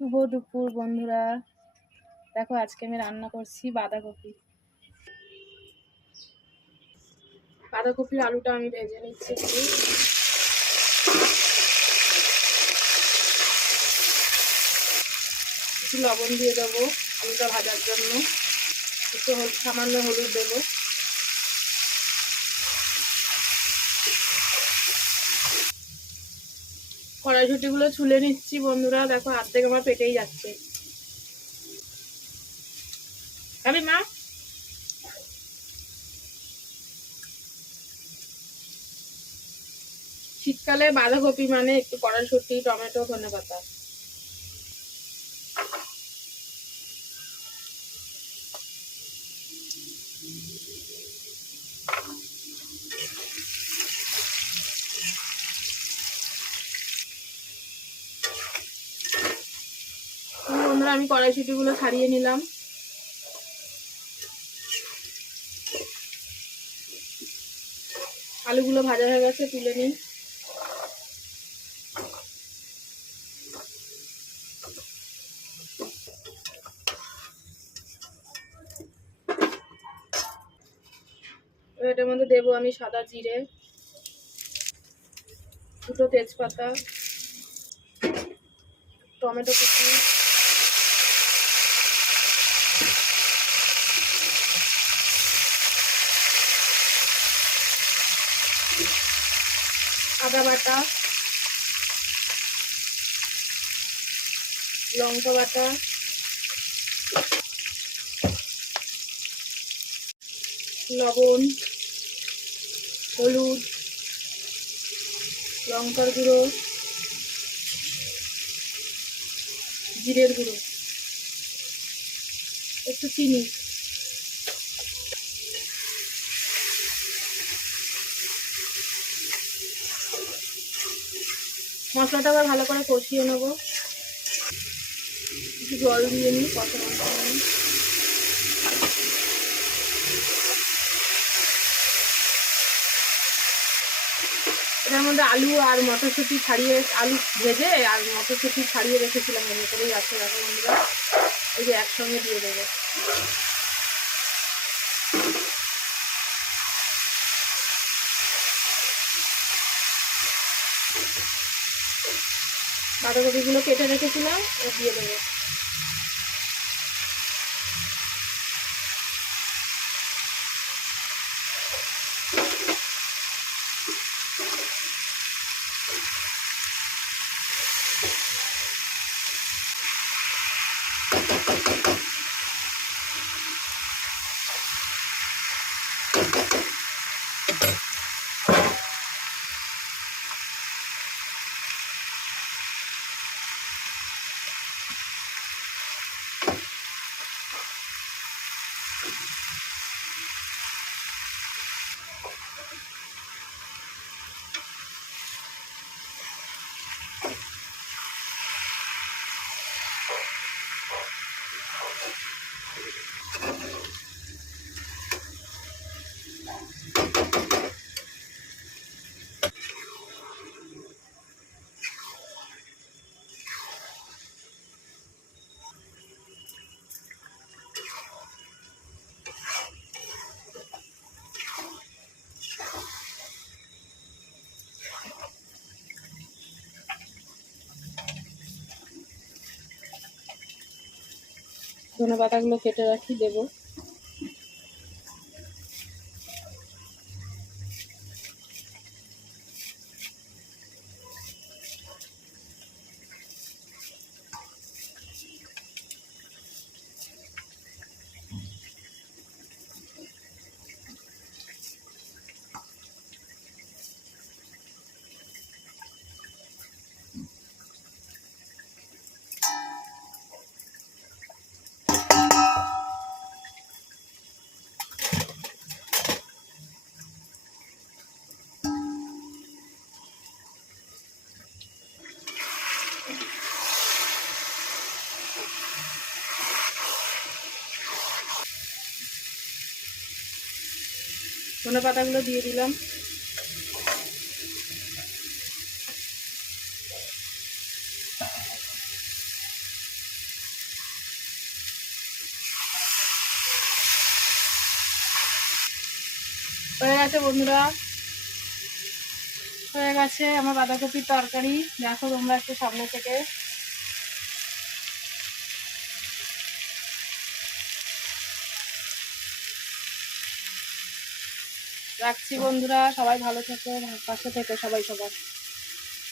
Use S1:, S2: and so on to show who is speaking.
S1: শুভ দুপুর, বন্ধুরা। দেখো, আজকে আমি রান্না করছি বাঁধাকপি। বাঁধাকপির আলুটা আমি ভেজে নিচ্ছি একটু। লবণ দিয়ে দেবো আলুটা ভাজার জন্য। একটু সামান্য হলুদ দেবো। কড়াইশুটিগুলো ছুলে নিচ্ছি বন্ধুরা। দেখো অর্ধেক আমার পেটেই যাচ্ছে। খাবি মা? শীতকালে বাঁধাকপি মানে একটু কড়াইশুটি, টমেটো ধনে পাতা বন্ধুরা আমি কড়াইশুটিগুলো ছাড়িয়ে নিলাম। আলুগুলো ভাজা হয়ে গেছে, তুলে নিই এটার মধ্যে দেবো আমি সাদা জিরে, দুটো তেজপাতা, টমেটো কুচি আদা বাটা লঙ্কা বাটা লবণ হলুদ লঙ্কার গুঁড়ো জিরের গুঁড়ো একটু চিনি। মশলাটা আবার ভালো করে কষিয়ে নেব। একটু জল দিয়ে নিই এটার মধ্যে আলু আর মটরশুঁটি ছাড়িয়ে, আলু ভেজে আর মটরশুঁটি ছাড়িয়ে রেখেছিলাম, এর করেই আছে দেখো বন্ধুরা। এই যে একসঙ্গে দিয়ে দেবো। বাঁধাকপিগুলো কেটে রেখেছিলাম দিয়ে দেবো। ধনে পাতাগুলো কেটে রাখি দেবো। ধনে পাতাগুলো দিয়ে দিলাম। হয়ে গেছে বন্ধুরা। হয়ে গেছে আমার বাঁধাকপির তরকারি। দেখো তোমরা একটু সামনে থেকে। রাখছি বন্ধুরা সবাই ভালো থেকো পাশে থেকো সবাই সবার।